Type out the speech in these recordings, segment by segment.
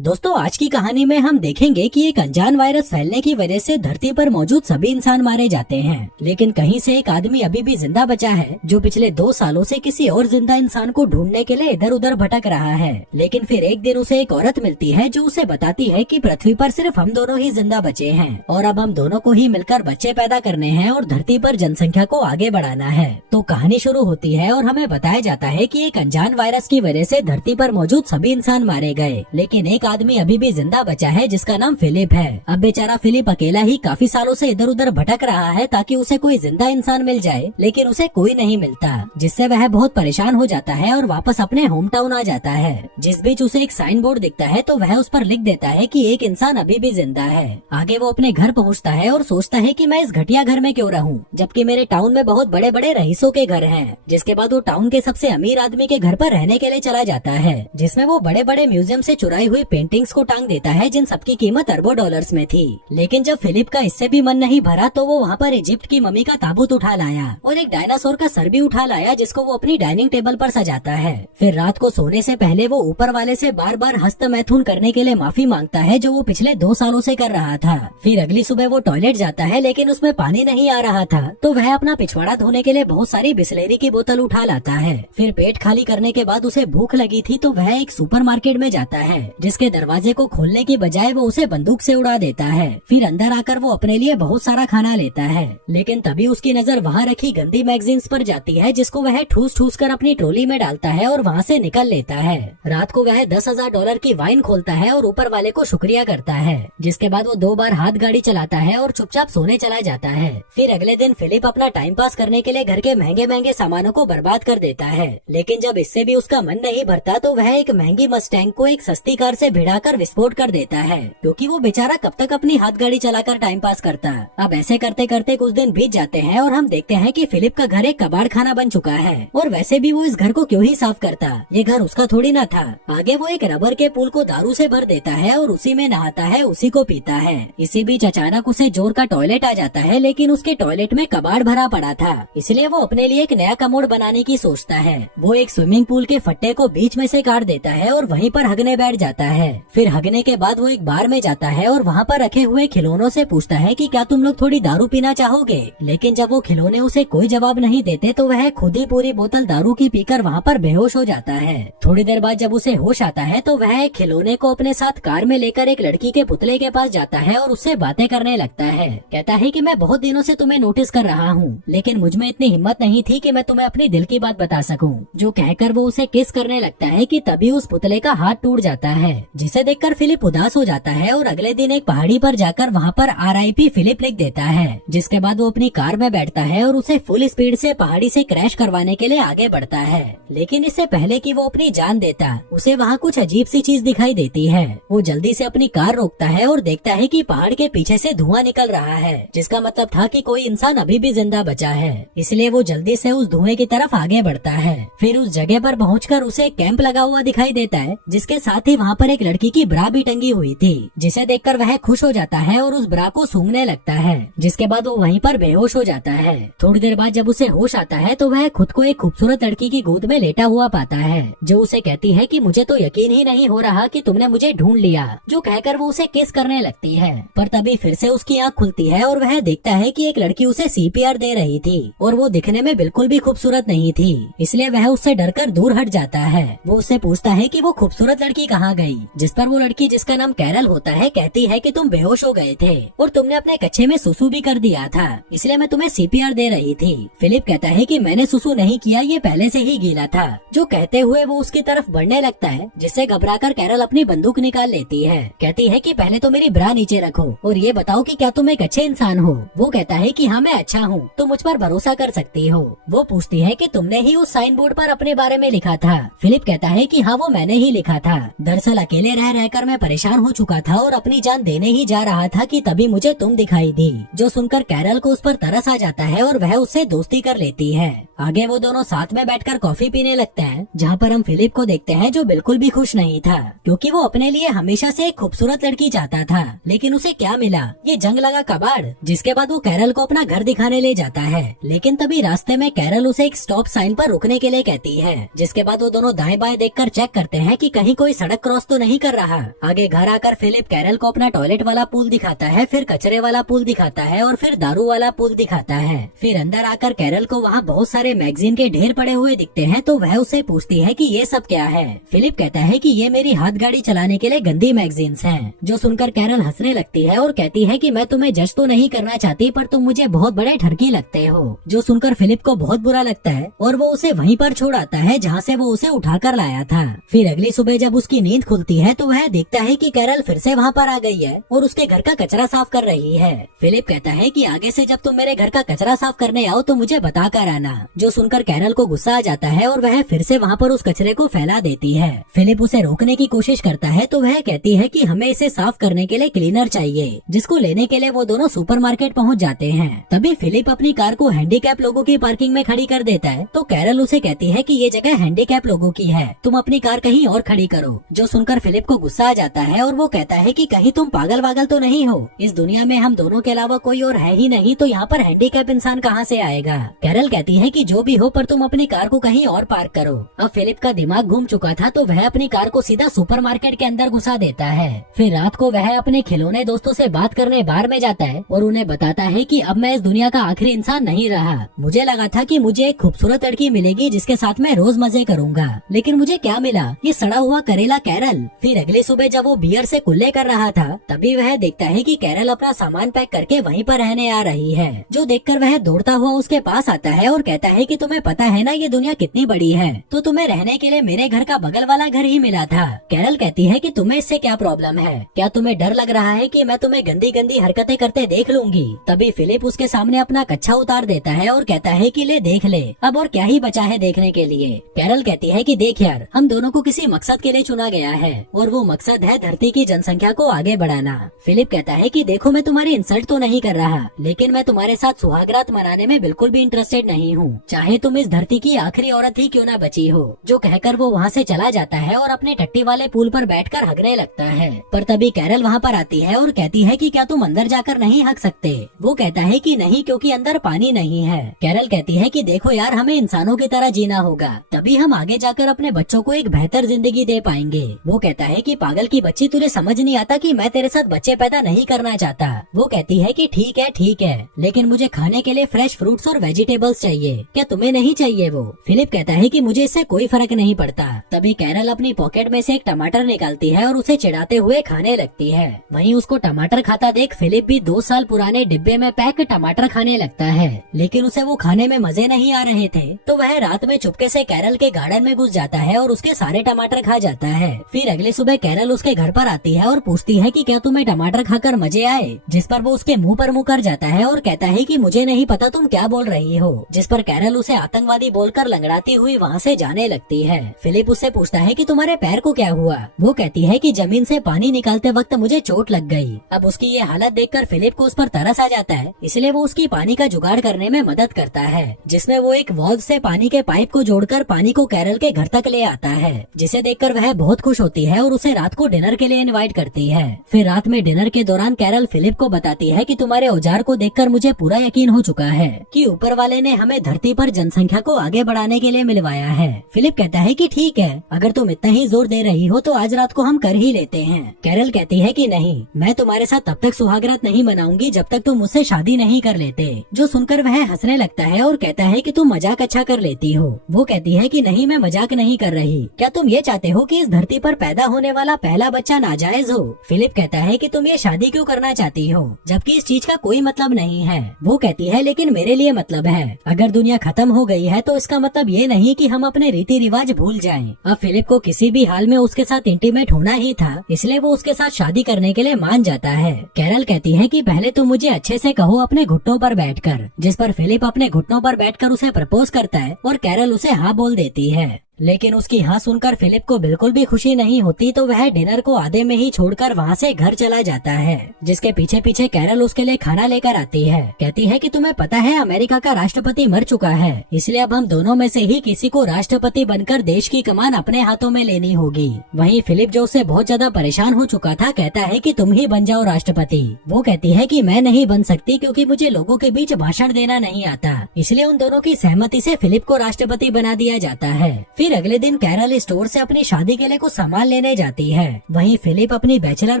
दोस्तों, आज की कहानी में हम देखेंगे कि एक अनजान वायरस फैलने की वजह से धरती पर मौजूद सभी इंसान मारे जाते हैं, लेकिन कहीं से एक आदमी अभी भी जिंदा बचा है जो पिछले 2 सालों से किसी और जिंदा इंसान को ढूंढने के लिए इधर उधर भटक रहा है। लेकिन फिर एक दिन उसे एक औरत मिलती है जो उसे बताती है कि पृथ्वी पर सिर्फ हम दोनों ही जिंदा बचे हैं और अब हम दोनों को ही मिलकर बच्चे पैदा करने हैं और धरती पर जनसंख्या को आगे बढ़ाना है। तो कहानी शुरू होती है और हमें बताया जाता है कि एक अनजान वायरस की वजह से धरती पर मौजूद सभी इंसान मारे गए, लेकिन एक आदमी अभी भी जिंदा बचा है जिसका नाम फिलिप है। अब बेचारा फिलिप अकेला ही काफी सालों से इधर उधर भटक रहा है ताकि उसे कोई जिंदा इंसान मिल जाए, लेकिन उसे कोई नहीं मिलता, जिससे वह बहुत परेशान हो जाता है और वापस अपने होम टाउन आ जाता है। जिस बीच उसे एक साइन बोर्ड दिखता है तो वह उस पर लिख देता है कि एक इंसान अभी भी जिंदा है। आगे वो अपने घर पहुँचता है और सोचता है कि मैं इस घटिया घर में क्यों रहूं, जबकि मेरे टाउन में बहुत बड़े बड़े रईसों के घर हैं। जिसके बाद वो टाउन के सबसे अमीर आदमी के घर पर रहने के लिए चला जाता है, जिसमें वो बड़े बड़े म्यूजियम से चुराई हुई पेंटिंग्स को टांग देता है जिन सबकी कीमत अरबों डॉलर्स में थी। लेकिन जब फिलिप का इससे भी मन नहीं भरा तो वो वहाँ पर इजिप्ट की मम्मी का ताबूत उठा लाया और एक डायनासोर का सर भी उठा लाया जिसको वो अपनी डाइनिंग टेबल पर सजाता है। फिर रात को सोने से पहले वो ऊपर वाले से बार बार हस्तमैथुन करने के लिए माफी मांगता है जो वो पिछले 2 सालों से कर रहा था। फिर अगली सुबह वो टॉयलेट जाता है लेकिन उसमें पानी नहीं आ रहा था, तो वह अपना पिछवाड़ा धोने के लिए बहुत सारी बिस्लेरी की बोतल उठा लाता है। फिर पेट खाली करने के बाद उसे भूख लगी थी तो वह एक सुपरमार्केट में जाता है, जिसके दरवाजे को खोलने की बजाय वो उसे बंदूक से उड़ा देता है। फिर अंदर आकर वो अपने लिए बहुत सारा खाना लेता है, लेकिन तभी उसकी नजर वहाँ रखी गंदी मैगजीन्स पर जाती है जिसको वह ठूस ठूस कर अपनी ट्रॉली में डालता है और वहाँ से निकल लेता है। रात को वह 10,000 डॉलर की वाइन खोलता है और ऊपर वाले को शुक्रिया करता है, जिसके बाद वो 2 बार हाथ गाड़ी चलाता है और चुपचाप सोने चला जाता है। फिर अगले दिन फिलिप अपना टाइम पास करने के लिए घर के महंगे महंगे सामानों को बर्बाद कर देता है, लेकिन जब इससे भी उसका मन नहीं भरता तो वह एक महंगी मस्टैंग को एक सस्ती कार से भिड़ाकर विस्फोट कर देता है, क्योंकि वो बेचारा कब तक अपनी हाथ गाड़ी चलाकर टाइम पास करता। अब ऐसे करते करते कुछ दिन बीत जाते हैं और हम देखते हैं कि फिलिप का घर एक कबाड़ खाना बन चुका है। और वैसे भी वो इस घर को क्यों ही साफ करता, ये घर उसका थोड़ी ना था। आगे वो एक रबर के पूल को दारू से भर देता है और उसी में नहाता है, उसी को पीता है। इसी बीच अचानक उसे जोर का टॉयलेट आ जाता है, लेकिन उसके टॉयलेट में कबाड़ भरा पड़ा था, इसलिए वो अपने लिए एक नया कमोड बनाने की सोचता है। वो एक स्विमिंग पूल के फट्टे को बीच में से काट देता है और वहीं पर हगने बैठ जाता है। फिर हगने के बाद वो एक बार में जाता है और वहाँ पर रखे हुए खिलौनों से पूछता है कि क्या तुम लोग थोड़ी दारू पीना चाहोगे, लेकिन जब वो खिलौने उसे कोई जवाब नहीं देते तो वह खुद ही पूरी बोतल दारू की पीकर वहाँ पर बेहोश हो जाता है। थोड़ी देर बाद जब उसे होश आता है तो वह एक खिलौने को अपने साथ कार में लेकर एक लड़की के पुतले के पास जाता है और उससे बातें करने लगता है। कहता है कि मैं बहुत दिनों से तुम्हें नोटिस कर रहा हूँ, लेकिन मुझमें इतनी हिम्मत नहीं थी कि मैं तुम्हें अपनी दिल की बात बता सकूं। जो कहकर वो उसे किस करने लगता है कि तभी उस पुतले का हाथ टूट जाता है, जिसे देखकर फिलिप उदास हो जाता है और अगले दिन एक पहाड़ी पर जाकर वहाँ पर RIP फिलिप लिख देता है। जिसके बाद वो अपनी कार में बैठता है और उसे फुल स्पीड से पहाड़ी से क्रैश करवाने के लिए आगे बढ़ता है, लेकिन इससे पहले कि वो अपनी जान देता उसे वहाँ कुछ अजीब सी चीज दिखाई देती है। वो जल्दी से अपनी कार रोकता है और देखता है कि पहाड़ के पीछे से धुआं निकल रहा है, जिसका मतलब था कि कोई इंसान अभी भी जिंदा बचा है। इसलिए वो जल्दी से उस धुएं की तरफ आगे बढ़ता है। फिर उस जगह पर पहुंचकर उसे एक कैंप लगा हुआ दिखाई देता है, जिसके साथ ही वहाँ पर एक लड़की की ब्रा भी टंगी हुई थी, जिसे देखकर वह खुश हो जाता है और उस ब्रा को सूंघने लगता है। जिसके बाद वो वहीं पर बेहोश हो जाता है। थोड़ी देर बाद जब उसे होश आता है तो वह खुद को एक खूबसूरत लड़की की गोद में लेटा हुआ पाता है, जो उसे कहती है कि मुझे तो यकीन ही नहीं हो रहा कि तुमने मुझे ढूंढ लिया, जो कहकर वो उसे किस करने लगती है। पर तभी फिर से उसकी आँख खुलती है और वह देखता है कि एक लड़की उसे CPR दे रही थी और वो दिखने में बिल्कुल भी खूबसूरत नहीं थी, इसलिए वह उससे डरकर दूर हट जाता है। वो उससे पूछता है कि वो खूबसूरत लड़की कहाँ गई, जिस पर वो लड़की, जिसका नाम कैरल होता है, कहती है कि तुम बेहोश हो गए थे और तुमने अपने कच्छे में सुसु भी कर दिया था, इसलिए मैं तुम्हें CPR दे रही थी। फिलिप कहता है कि मैंने सुसु नहीं किया, ये पहले से ही गीला था, जो कहते हुए वो उसकी तरफ बढ़ने लगता है, जिससे घबराकर कैरल अपनी बंदूक निकाल लेती है। कहती है कि पहले तो मेरी ब्रा नीचे रखो और ये बताओ कि क्या तुम एक अच्छे इंसान हो। वो कहता है कि हाँ मैं अच्छा हूँ, तुम मुझ पर भरोसा कर सकती हो। वो पूछती है कि तुमने ही उस साइन बोर्ड पर अपने बारे में लिखा था। फिलिप कहता है कि हाँ वो मैंने ही लिखा था। दरअसल अकेले रह रहकर मैं परेशान हो चुका था और अपनी जान देने ही जा रहा था कि तभी मुझे तुम दिखाई दी। जो सुनकर कैरल को उस पर तरस आ जाता है और वह उससे दोस्ती कर लेती है। आगे वो दोनों साथ में बैठकर कॉफी पीने लगते हैं, जहाँ पर हम फिलिप को देखते हैं जो बिल्कुल भी खुश नहीं था, क्योंकि वो अपने लिए हमेशा से एक खूबसूरत लड़की चाहता था। लेकिन उसे क्या मिला? ये जंग लगा कबाड़। जिसके बाद वो कैरल को अपना घर दिखाने ले जाता है, लेकिन तभी रास्ते में कैरल उसे एक स्टॉप साइन पर रुकने के लिए कहती है। जिसके बाद वो दोनों दाएं बाएं देखकर चेक करते हैं कि कहीं कोई सड़क क्रॉस तो नहीं कर रहा। आगे घर आकर फिलिप कैरल को अपना टॉयलेट वाला पूल दिखाता है, फिर कचरे वाला पूल दिखाता है और फिर दारू वाला पूल दिखाता है। फिर अंदर आकर कैरल को वहाँ बहुत सारे मैगजीन के ढेर पड़े हुए दिखते हैं, तो वह उसे पूछती है कि ये सब क्या है। फिलिप कहता है कि ये मेरी हाथ गाड़ी चलाने के लिए गंदी मैगजीन्स हैं। जो सुनकर कैरल हंसने लगती है और कहती है कि मैं तुम्हें जज तो नहीं करना चाहती, पर तुम मुझे बहुत बड़े ठरकी लगते हो। जो सुनकर फिलिप को बहुत बुरा लगता है और वो उसे वहीं पर छोड़ आता है जहाँ से वो उसे उठाकर लाया था। फिर अगली सुबह जब उसकी नींद खुलती है तो वह देखता है कि कैरल फिर से वहाँ पर आ गई है और उसके घर का कचरा साफ कर रही है। फिलिप कहता है कि आगे से जब तुम मेरे घर का कचरा साफ करने आओ तो मुझे बता कर आना। जो सुनकर कैरल को गुस्सा आ जाता है और वह फिर से वहाँ पर उस कचरे को फैला देती है। फिलिप उसे रोकने की कोशिश करता है तो वह कहती है कि हमें इसे साफ करने के लिए क्लीनर चाहिए, जिसको लेने के लिए वो दोनों सुपरमार्केट पहुँच जाते हैं। तभी फिलिप अपनी कार को हैंडीकैप लोगों की पार्किंग में खड़ी कर देता है, तो कैरल उसे कहती है कि ये जगह हैंडीकैप लोगों की है, तुम अपनी कार कहीं और खड़ी करो। जो सुनकर फिलिप को गुस्सा आ जाता है और वो कहता है कि कहीं तुम पागल वागल तो नहीं हो, इस दुनिया में हम दोनों के अलावा कोई और है ही नहीं, तो यहाँ पर हैंडीकैप इंसान कहाँ से आएगा। कैरल कहती है कि जो भी हो, पर तुम अपनी कार को कहीं और पार्क करो। अब फिलिप का दिमाग घूम चुका था, तो वह अपनी कार को सीधा सुपरमार्केट के अंदर घुसा देता है। फिर रात को वह अपने खिलौने दोस्तों से बात करने बार में जाता है और उन्हें बताता है कि अब मैं इस दुनिया का आखिरी इंसान नहीं रहा। मुझे लगा था कि मुझे एक खूबसूरत लड़की मिलेगी जिसके साथ मैं रोज मजे करूंगा, लेकिन मुझे क्या मिला? ये सड़ा हुआ करेला कैरल। फिर अगली सुबह जब वो बियर से कुल्ले कर रहा था, तभी वह देखता है कि कैरल अपना सामान पैक करके वहीं पर रहने आ रही है। जो देखकर वह दौड़ता हुआ उसके पास आता है और कहता है कि तुम्हें पता है ना ये दुनिया कितनी बड़ी है, तो तुम्हें रहने के लिए मेरे घर का बगल वाला घर ही मिला था। कैरल कहती है कि तुम्हें इससे क्या प्रॉब्लम है? क्या तुम्हें डर लग रहा है कि मैं तुम्हें गंदी गंदी हरकतें करते देख लूंगी? तभी फिलिप उसके सामने अपना कच्छा उतार देता है और कहता है कि ले देख ले, अब और क्या ही बचा है देखने के लिए। कैरल कहती है कि देख यार, हम दोनों को किसी मकसद के लिए चुना गया है और वो मकसद है धरती की जनसंख्या को आगे बढ़ाना। फिलिप कहता है कि देखो, मैं तुम्हारी इंसल्ट तो नहीं कर रहा, लेकिन मैं तुम्हारे साथ सुहागरात मनाने में बिल्कुल भी इंटरेस्टेड नहीं हूँ, चाहे तुम इस धरती की आखिरी औरत ही क्यों न बची हो। जो कहकर वो वहाँ से चला जाता है और अपने टट्टी वाले पुल पर बैठकर हगने लगता है। पर तभी कैरल वहाँ पर आती है और कहती है कि क्या तुम अंदर जाकर नहीं हग सकते? वो कहता है कि नहीं, क्योंकि अंदर पानी नहीं है। कैरल कहती है कि देखो यार, हमें इंसानों की तरह जीना होगा, तभी हम आगे जाकर अपने बच्चों को एक बेहतर जिंदगी दे पाएंगे। वो कहता है कि पागल की बच्ची, तुझे समझ नहीं आता कि मैं तेरे साथ बच्चे पैदा नहीं करना चाहता। वो कहती है कि ठीक है, लेकिन मुझे खाने के लिए फ्रेश फ्रूट्स और वेजिटेबल्स चाहिए, क्या तुम्हें नहीं चाहिए? वो फिलिप कहता है कि मुझे इससे कोई फर्क नहीं पड़ता। तभी कैरल अपनी पॉकेट में से एक टमाटर निकालती है और उसे चिढ़ाते हुए खाने लगती है। वहीं उसको टमाटर खाता देख फिलिप भी 2 साल पुराने डिब्बे में पैक टमाटर खाने लगता है, लेकिन उसे वो खाने में मजे नहीं आ रहे थे, तो वह रात में चुपके से कैरल के गार्डन में घुस जाता है और उसके सारे टमाटर खा जाता है। फिर अगले सुबह कैरल उसके घर पर आती है और पूछती है कि क्या तुम्हें टमाटर खाकर मजे आए? जिस पर वो उसके मुंह पर मुंह कर जाता है और कहता है कि मुझे नहीं पता तुम क्या बोल रही हो। जिस पर कैरल उसे आतंकवादी बोलकर लंगड़ाती हुई वहाँ से जाने लगती है। फिलिप उससे पूछता है कि तुम्हारे पैर को क्या हुआ? वो कहती है कि जमीन से पानी निकालते वक्त मुझे चोट लग गई। अब उसकी ये हालत देखकर फिलिप को उस पर तरस आ जाता है, इसलिए वो उसकी पानी का जुगाड़ करने में मदद करता है, जिसमें वो एक वाल्व से पानी के पाइप को जोड़कर पानी को कैरल के घर तक ले आता है, जिसे देखकर वह बहुत खुश होती है और उसे रात को डिनर के लिए इनवाइट करती है। फिर रात में डिनर के दौरान कैरल फिलिप को बताती है कि तुम्हारे औजार को देखकर मुझे पूरा यकीन हो चुका है कि ऊपर वाले ने हमें धरती पर जनसंख्या को आगे बढ़ाने के लिए मिलवाया है। फिलिप कहता है कि ठीक है, अगर तुम इतना ही जोर दे रही हो तो आज रात को हम कर ही लेते हैं। कैरल कहती है कि नहीं, मैं तुम्हारे साथ तब तक सुहागरात नहीं मनाऊंगी जब तक तुम मुझसे शादी नहीं कर लेते। जो सुनकर वह हंसने लगता है और कहता है कि तुम मजाक अच्छा कर लेती हो। वो कहती है कि नहीं, मैं मजाक नहीं कर रही, क्या तुम ये चाहते हो कि इस धरती पर पैदा होने वाला पहला बच्चा नाजायज हो? फिलिप कहता है कि तुम ये शादी क्यों करना चाहती हो जबकि इस चीज का कोई मतलब नहीं है। वो कहती है लेकिन मेरे लिए मतलब है, अगर दुनिया खत्म हो गई है तो इसका मतलब ये नहीं कि हम अपने रीति रिवाज भूल जाएं। अब फिलिप को किसी भी हाल में उसके साथ इंटीमेट होना ही था, इसलिए वो उसके साथ शादी करने के लिए मान जाता है। कैरल कहती है कि पहले तुम मुझे अच्छे से कहो अपने घुटनों पर बैठकर, जिस पर फिलिप अपने घुटनों पर बैठकर उसे प्रपोज करता है और कैरल उसे हाँ बोल देती है। लेकिन उसकी हाँ सुनकर फिलिप को बिल्कुल भी खुशी नहीं होती, तो वह डिनर को आधे में ही छोड़कर वहाँ से घर चला जाता है। जिसके पीछे पीछे कैरल उसके लिए खाना लेकर आती है। कहती है कि तुम्हें पता है अमेरिका का राष्ट्रपति मर चुका है, इसलिए अब हम दोनों में से ही किसी को राष्ट्रपति बनकर देश की कमान अपने हाथों में लेनी होगी। वहीं फिलिप जो उससे बहुत ज्यादा परेशान हो चुका था कहता है कि तुम ही बन जाओ राष्ट्रपति। वो कहती है कि मैं नहीं बन सकती क्योंकि मुझे लोगों के बीच भाषण देना नहीं आता। इसलिए उन दोनों की सहमति से फिलिप को राष्ट्रपति बना दिया जाता है। फिर अगले दिन कैरल स्टोर से अपनी शादी के लिए कुछ सामान लेने जाती है। वहीं फिलिप अपनी बैचलर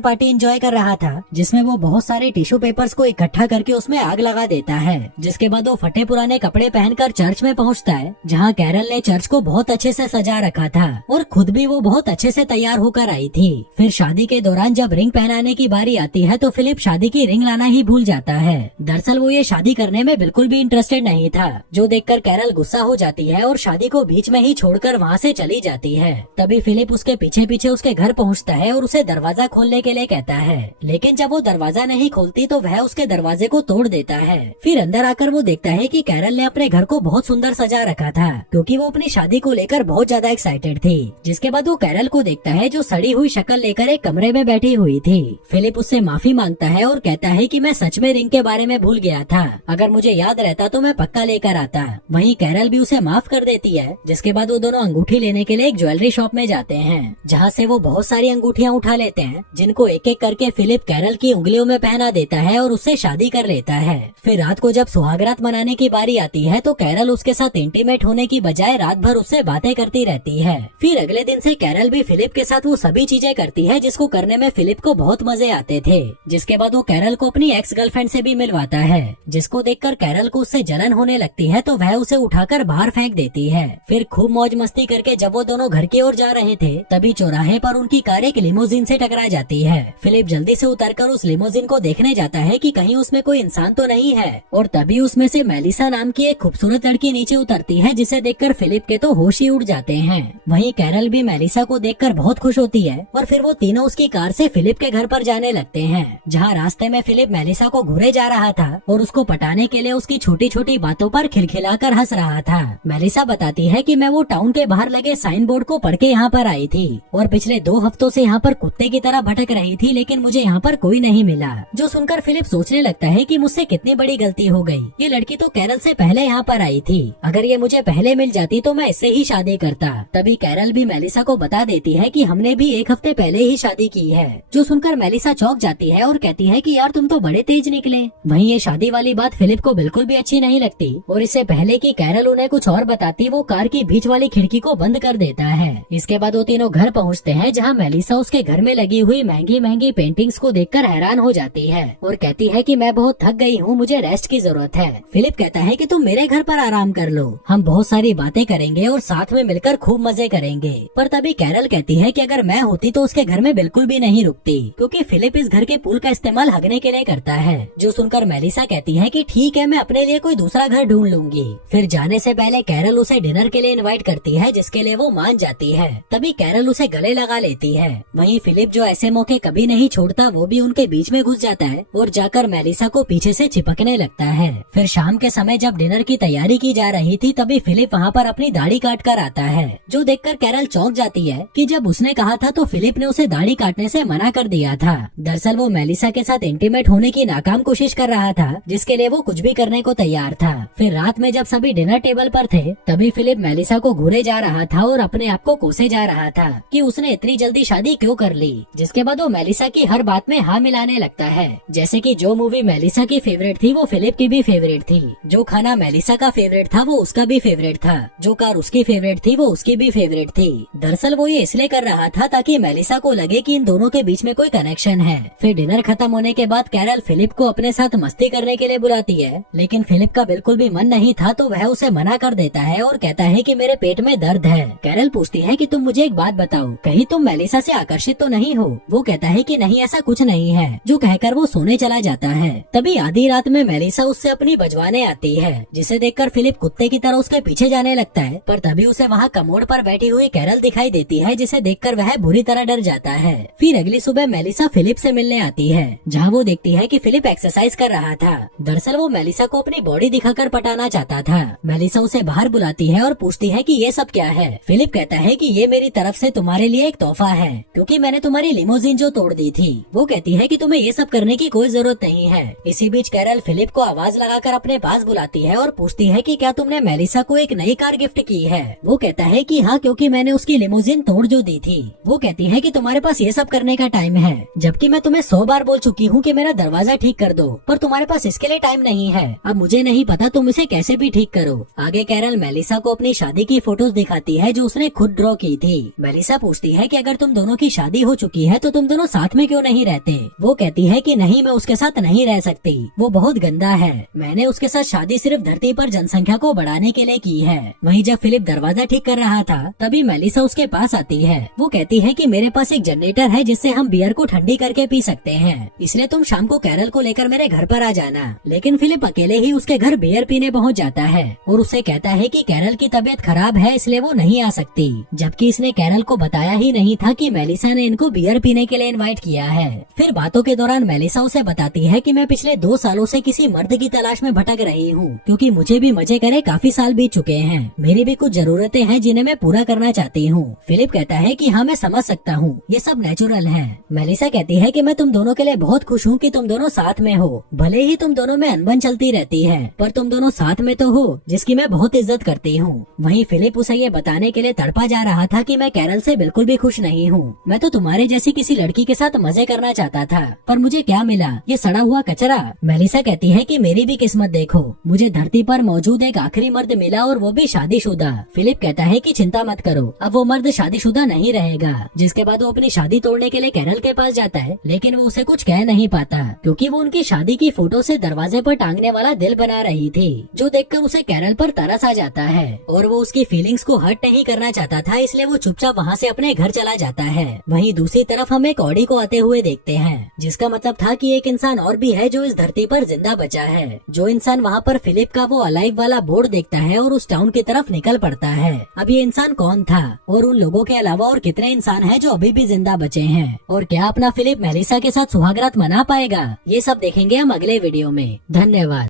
पार्टी एंजॉय कर रहा था, जिसमें वो बहुत सारे टिश्यू पेपर्स को इकट्ठा करके उसमें आग लगा देता है। जिसके बाद वो फटे पुराने कपड़े पहनकर चर्च में पहुंचता है, जहां कैरल ने चर्च को बहुत अच्छे से सजा रखा था और खुद भी वो बहुत अच्छे से तैयार होकर आई थी। फिर शादी के दौरान जब रिंग पहनाने की बारी आती है तो फिलिप शादी की रिंग लाना ही भूल जाता है। दरअसल वो ये शादी करने में बिल्कुल भी इंटरेस्टेड नहीं था, जो देखकर कैरल गुस्सा हो जाती है और शादी को बीच में ही छोड़कर वहाँ से चली जाती है। तभी फिलिप उसके पीछे पीछे उसके घर पहुँचता है और उसे दरवाजा खोलने के लिए कहता है, लेकिन जब वो दरवाजा नहीं खोलती तो वह उसके दरवाजे को तोड़ देता है। फिर अंदर आकर वो देखता है कि कैरल ने अपने घर को बहुत सुंदर सजा रखा था, क्योंकि वो अपनी शादी को लेकर बहुत ज्यादा एक्साइटेड थी। जिसके बाद वो कैरल को देखता है जो सड़ी हुई शक्ल लेकर एक कमरे में बैठी हुई थी। फिलिप उससे माफी मांगता है और कहता है कि मैं सच में रिंग के बारे में भूल गया था, अगर मुझे याद रहता तो मैं पक्का लेकर आता। वहीं कैरल भी उसे माफ कर देती है। जिसके बाद वो दोनों अंगूठी लेने के लिए एक ज्वेलरी शॉप में जाते हैं, जहाँ से वो बहुत सारी अंगूठियाँ उठा लेते हैं, जिनको एक एक करके फिलिप कैरल की उंगलियों में पहना देता है और उससे शादी कर लेता है। फिर रात को जब सुहागरात मनाने की बारी आती है तो कैरल उसके साथ इंटीमेट होने की बजाय रात भर उससे बातें करती रहती है। फिर अगले दिन से कैरल भी फिलिप के साथ वो सभी चीजें करती है जिसको करने में फिलिप को बहुत मजे आते थे। जिसके बाद वो कैरल को अपनी एक्स गर्लफ्रेंड से भी मिलवाता है, जिसको देखकर कैरल को उससे जलन होने लगती है तो वह उसे उठाकर बाहर फेंक देती है। फिर खूब मौज मस्ती करके जब वो दोनों घर की ओर जा रहे थे तभी चौराहे पर उनकी कार एक लिमोजिन से टकरा जाती है। फिलिप जल्दी से उतरकर उस लिमोजिन को देखने जाता है कि कहीं उसमें कोई इंसान तो नहीं है, और तभी उसमें से मेलिसा नाम की एक खूबसूरत लड़की नीचे उतरती है, जिसे देखकर फिलिप के तो होश ही उड़ जाते हैं। वहीं कैरल भी मेलिसा को देखकर बहुत खुश होती है और फिर वो तीनों उसकी कार से फिलिप के घर पर जाने लगते हैं, जहाँ रास्ते में फिलिप मेलिसा को घूरे जा रहा था और उसको पटाने के लिए उसकी छोटी छोटी बातों पर खिलखिलाकर हंस रहा था। मेलिसा बताती है कि मैं वो टाउन के बाहर लगे साइन बोर्ड को पढ़ के यहाँ पर आई थी और पिछले 2 हफ्तों से यहाँ पर कुत्ते की तरह भटक रही थी, लेकिन मुझे यहाँ पर कोई नहीं मिला। जो सुनकर फिलिप सोचने लगता है कि मुझसे कितनी बड़ी गलती हो गई, ये लड़की तो कैरल से पहले यहाँ पर आई थी, अगर ये मुझे पहले मिल जाती तो मैं इससे ही शादी करता। तभी कैरल भी मेलिसा को बता देती है कि हमने भी 1 हफ्ते पहले ही शादी की है। जो सुनकर मेलिसा चौंक जाती है और कहती है कि यार तुम तो बड़े तेज निकले। वहीं ये शादी वाली बात फिलिप को बिल्कुल भी अच्छी नहीं लगती और इससे पहले कि कैरल उन्हें कुछ और बताती वो कार की बीच वाली खिड़की को बंद कर देता है। इसके बाद वो तीनों घर पहुँचते हैं, जहाँ मेलिसा उसके घर में लगी हुई महंगी महंगी पेंटिंग्स को देखकर हैरान हो जाती है और कहती है कि मैं बहुत थक गई हूँ, मुझे रेस्ट की जरूरत है। फिलिप कहता है कि तुम मेरे घर पर आराम कर लो, हम बहुत सारी बातें करेंगे और साथ में मिलकर खूब मजे करेंगे। पर तभी कैरल कहती है कि अगर मैं होती तो उसके घर में बिल्कुल भी नहीं रुकती, क्योंकि फिलिप इस घर के पूल का इस्तेमाल हगने के लिए करता है। जो सुनकर मेलिसा कहती है कि ठीक है, मैं अपने लिए कोई दूसरा घर ढूंढ लूंगी। फिर जाने से पहले कैरल उसे डिनर के लिए इनवाइट करती है, जिसके लिए वो मान जाती है। तभी कैरल उसे गले लगा लेती है। वहीं फिलिप जो ऐसे मौके कभी नहीं छोड़ता, वो भी उनके बीच में घुस जाता है और जाकर मेलिसा को पीछे से चिपकने लगता है। फिर शाम के समय जब डिनर की तैयारी की जा रही थी तभी फिलिप वहाँ पर अपनी दाढ़ी काट कर आता है, जो देखकर कैरल चौंक जाती है कि जब उसने कहा था तो फिलिप ने उसे दाढ़ी काटने से मना कर दिया था। दरअसल वो मेलिसा के साथ इंटीमेट होने की नाकाम कोशिश कर रहा था, जिसके लिए वो कुछ भी करने को तैयार था। फिर रात में जब सभी डिनर टेबल पर थे तभी फिलिप मेलिसा को घूरे जा रहा था और अपने आप को कोसे जा रहा था कि उसने इतनी जल्दी शादी क्यों कर ली। जिसके बाद वो मेलिसा की हर बात में हाँ मिलाने लगता है, जैसे कि जो मूवी मेलिसा की फेवरेट थी वो फिलिप की भी फेवरेट थी, जो खाना मेलिसा का फेवरेट था वो उसका भी फेवरेट था, जो कार उसकी फेवरेट थी वो उसकी भी फेवरेट थी। दरअसल वो ये इसलिए कर रहा था ताकि मेलिसा को लगे कि इन दोनों के बीच में कोई कनेक्शन है। फिर डिनर खत्म होने के बाद कैरल फिलिप को अपने साथ मस्ती करने के लिए बुलाती है, लेकिन फिलिप का बिल्कुल भी मन नहीं था तो वह उसे मना कर देता है और कहता है कि मेरे पेट में दर्द है। कैरल पूछती है कि तुम मुझे एक बात बताओ, कहीं तुम मेलिसा से आकर्षित तो नहीं हो? वो कहता है कि नहीं, ऐसा कुछ नहीं है, जो कहकर वो सोने चला जाता है। तभी आधी रात में मेलिसा उससे अपनी बजवाने आती है, जिसे देखकर फिलिप कुत्ते की तरह उसके पीछे जाने लगता है। पर तभी उसे वहाँ कमोड पर बैठी हुई कैरल दिखाई देती है, जिसे देखकर वह बुरी तरह डर जाता है। फिर अगली सुबह मेलिसा फिलिप से मिलने आती है, जहाँ वो देखती है कि फिलिप एक्सरसाइज कर रहा था। दरअसल वो मेलिसा को अपनी बॉडी दिखाकर पटाना चाहता था। मेलिसा उसे बाहर बुलाती है और पूछती है कि ये सब सब क्या है? फिलिप कहता है कि ये मेरी तरफ से तुम्हारे लिए एक तोहफा है, क्योंकि मैंने तुम्हारी लिमोजिन जो तोड़ दी थी। वो कहती है कि तुम्हें ये सब करने की कोई जरूरत नहीं है। इसी बीच कैरल फिलिप को आवाज लगाकर अपने पास बुलाती है और पूछती है कि क्या तुमने मेलिसा को एक नई कार गिफ्ट की है? वो कहता है कि हाँ, क्योंकि मैंने उसकी लिमोजिन तोड़ जो दी थी। वो कहती है कि तुम्हारे पास ये सब करने का टाइम है, जबकि मैं तुम्हें 100 बार बोल चुकी हूँ कि मेरा दरवाजा ठीक कर दो, पर तुम्हारे पास इसके लिए टाइम नहीं है। अब मुझे नहीं पता तुम इसे कैसे भी ठीक करो। आगे कैरल मेलिसा को अपनी शादी की फोटोज दिखाती है जो उसने खुद ड्रॉ की थी। मेलिसा पूछती है कि अगर तुम दोनों की शादी हो चुकी है तो तुम दोनों साथ में क्यों नहीं रहते? वो कहती है कि नहीं, मैं उसके साथ नहीं रह सकती, वो बहुत गंदा है। मैंने उसके साथ शादी सिर्फ धरती पर जनसंख्या को बढ़ाने के लिए की है। वहीं जब फिलिप दरवाजा ठीक कर रहा था तभी मेलिसा उसके पास आती है। वो कहती है कि मेरे पास एक जनरेटर है जिससे हम बियर को ठंडी करके पी सकते हैं, इसलिए तुम शाम को कैरल को लेकर मेरे घर पर आ जाना। लेकिन फिलिप अकेले ही उसके घर बियर पीने पहुंच जाता है और उससे कहता है कि कैरल की तबीयत खराब है इसलिए वो नहीं आ सकती, जबकि इसने कैरल को बताया ही नहीं था कि मेलिसा ने इनको बियर पीने के लिए इनवाइट किया है। फिर बातों के दौरान मेलिसा उसे बताती है कि मैं पिछले 2 सालों से किसी मर्द की तलाश में भटक रही हूँ, क्योंकि मुझे भी मजे करे काफी साल बीत चुके हैं। मेरी भी कुछ जरूरतें हैं जिन्हें मैं पूरा करना चाहती हूँ। फिलिप कहता है कि हाँ, मैं समझ सकता हूँ, ये सब नेचुरल है। मेलिसा कहती है कि मैं तुम दोनों के लिए बहुत खुश हूँ कि तुम दोनों साथ में हो। भले ही तुम दोनों में अनबन चलती रहती है, पर तुम दोनों साथ में तो हो, जिसकी मैं बहुत इज्जत करती हूँ। वहीं फिलिप उसे ये बताने के लिए तड़पा जा रहा था कि मैं कैरल से बिल्कुल भी खुश नहीं हूँ। मैं तो तुम्हारे जैसी किसी लड़की के साथ मजे करना चाहता था, पर मुझे क्या मिला? ये सड़ा हुआ कचरा। मेलिसा कहती है कि मेरी भी किस्मत देखो, मुझे धरती पर मौजूद एक आखिरी मर्द मिला और वो भी शादीशुदा। फिलिप कहता है कि चिंता मत करो, अब वो मर्द शादीशुदा नहीं रहेगा। जिसके बाद वो अपनी शादी तोड़ने के लिए कैरल के पास जाता है, लेकिन वो उसे कुछ कह नहीं पाता, क्योंकि वो उनकी शादी की फोटो से दरवाजे पर टांगने वाला दिल बना रही थी, जो देखकर उसे कैरल पर तरस आ जाता है और वो उसकी फीलिंग्स को हर्ट नहीं करना चाहता था, इसलिए वो चुपचाप वहाँ से अपने घर चला जाता है। वहीं दूसरी तरफ हम एक ऑडी को आते हुए देखते हैं, जिसका मतलब था कि एक इंसान और भी है जो इस धरती पर जिंदा बचा है। जो इंसान वहाँ पर फिलिप का वो अलाइव वाला बोर्ड देखता है और उस टाउन की तरफ निकल पड़ता है। अब ये इंसान कौन था और उन लोगों के अलावा और कितने इंसान हैं जो अभी भी जिंदा बचे हैं, और क्या अपना फिलिप मेलिसा के साथ सुहागरात मना पाएगा? ये सब देखेंगे हम अगले वीडियो में। धन्यवाद।